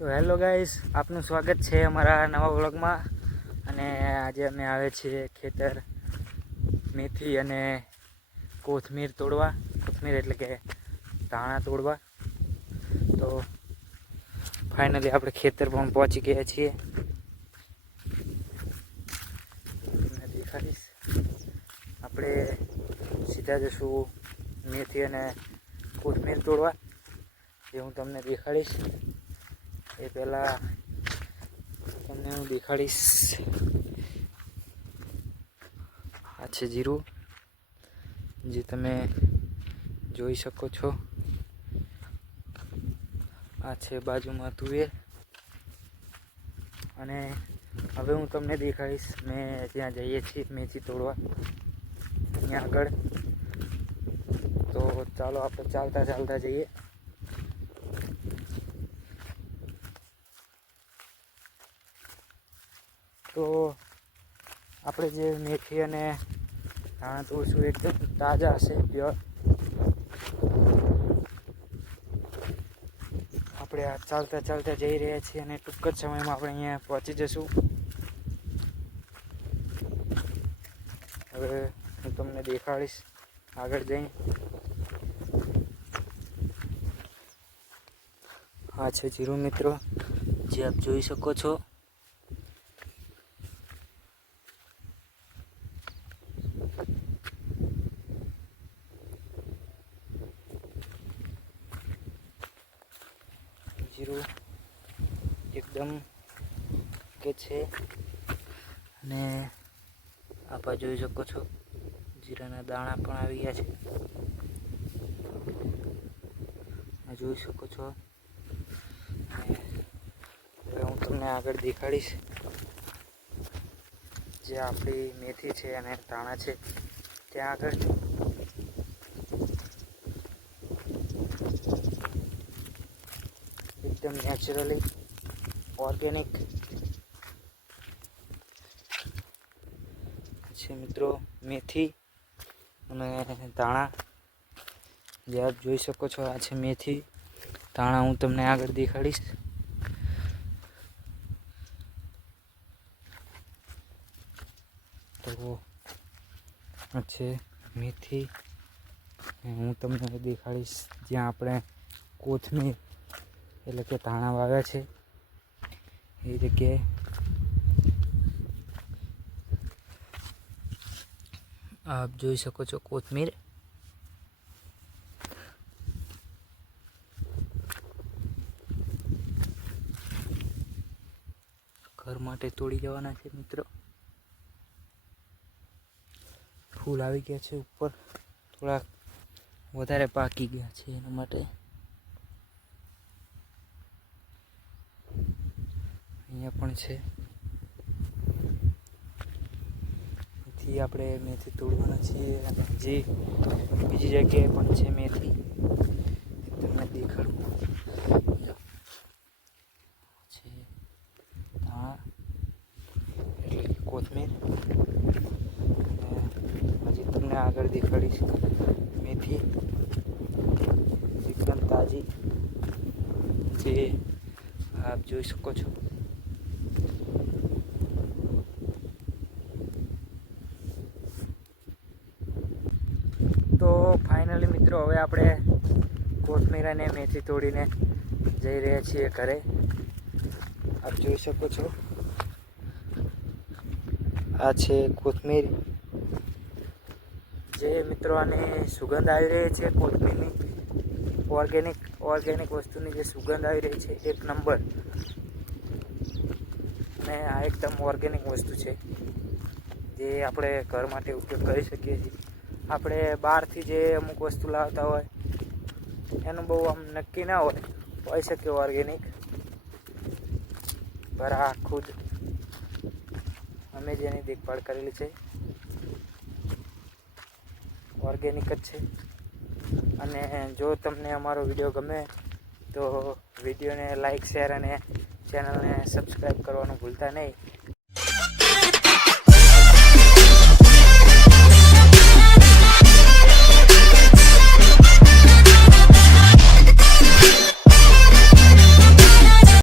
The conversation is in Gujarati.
તો હેલો ગાઈસ, આપનું સ્વાગત છે અમારા નવા વ્લોગમાં। અને આજે અમે આવે છીએ ખેતર મેથી અને કોથમીર તોડવા। કોથમીર એટલે કે ધાણા તોડવા। તો ફાઇનલી આપણે ખેતર પણ પહોંચી ગયા છીએ। તમને દેખાડીશ, આપણે સીધા જશું મેથી અને કોથમીર તોડવા, એ હું તમને દેખાડીશ। એ પહેલા તમને હું દેખાડીશ, આ છે જીરું, જે તમે જોઈ શકો છો। આ છે બાજુમાં તુવેર, અને હવે હું તમને દેખાડીશ મેં ત્યાં જઈએ છીએ મેથી તોડવા અહીંયા આગળ। તો ચાલો આપણે ચાલતા ચાલતા જઈએ। તો આપણે જે મેથી અને ધાણા તોડશું એકદમ તાજા હશે, પ્યોર। આપણે આ ચાલતા ચાલતા જઈ રહ્યા છીએ અને ટૂંક જ સમયમાં આપણે અહીંયા પહોંચી જશું। હવે હું તમને દેખાડીશ આગળ જઈ। આ છે જીરું મિત્રો, જે આપ જોઈ શકો છો। જીરું એકદમ કે છે, અને આપ જોઈ શકો છો જીરાના દાણા પણ આવી ગયા છે, જોઈ શકો છો। હવે હું તમને આગળ દેખાડીશ જે આપણી મેથી છે અને ધાણા છે ત્યાં આગળ। एकदम नेचुरली ऑर्गेनिक છે મિત્રો મેથી અને ધાણા, જે આપ જોઈ શકો છો। આ છે મેથી, ધાણા હું તમને આગળ દેખાડીશ। તો આ છે મેથી, હું તમને દેખાડીશ જ્યાં આપણે કોથમીર એટલે કે ધાણા વાવ્યા છે એ જગ્યાએ। આપ જોઈ શકો છો કોથમીર, ઘર માટે તોડી જવાના છે મિત્રો। ફૂલ આવી ગયા છે ઉપર, થોડાક વધારે પાકી ગયા છે એના માટે। અહીંયા પણ છે મેથી, આપણે મેથી તોડવાના છીએ। અને જે બીજી જગ્યાએ પણ છે મેથી, તમને દેખાડું છે ધાણા એટલે કે કોથમીર, હજી તમને આગળ દેખાડીશ મેથી એકદમ તાજી, જે આપ જોઈ શકો છો। તો ફાઇનલી મિત્રો હવે આપણે કોથમીર અને મેથી તોડીને જઈ રહ્યા છીએ ઘરે। આપ જોઈ શકો છો, આ છે કોથમીર, જે મિત્રો આની સુગંધ આવી રહી છે કોથમીરની, ઓર્ગેનિક વસ્તુની જે સુગંધ આવી રહી છે એક નંબર। અને આ એકદમ ઓર્ગેનિક વસ્તુ છે જે આપણે ઘર માટે ઉપયોગ કરી શકીએ છીએ। આપણે બહારથી જે અમુક વસ્તુ લાવતા હોય એનું બહુ આમ નક્કી ના હોય શકે ઓર્ગેનિક, પર આ ખુદ અમે જેની દેખભાળ કરેલી છે ઓર્ગેનિક જ છે। અને જો તમને અમારો વિડીયો ગમે તો વિડીયોને લાઈક, શેર અને ચેનલને સબસ્ક્રાઈબ કરવાનું ભૂલતા નહીં।